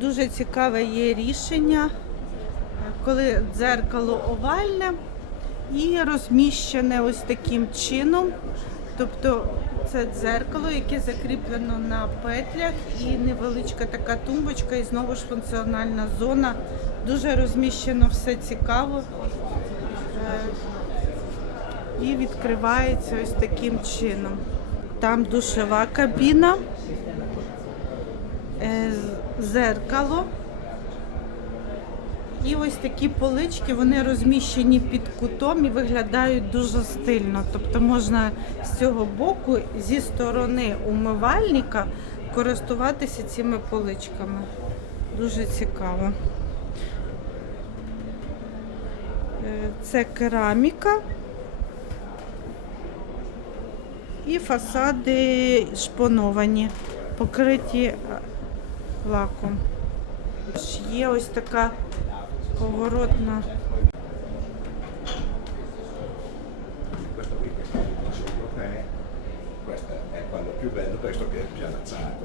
дуже цікаве є рішення, коли дзеркало овальне і розміщене ось таким чином. Тобто це дзеркало, яке закріплено на петлях, і невеличка така тумбочка, і знову ж функціональна зона. Дуже розміщено все цікаво. Е, І відкривається ось таким чином. Там душова кабіна, зеркало. І ось такі полички, вони розміщені під кутом і виглядають дуже стильно. Тобто можна з цього боку, зі сторони умивальника, користуватися цими поличками. Дуже цікаво. Е, Це кераміка. І фасади шпоновані, покриті лаком. Є ось така поворотна. Questo è quello più bello, questo che è pianazzato.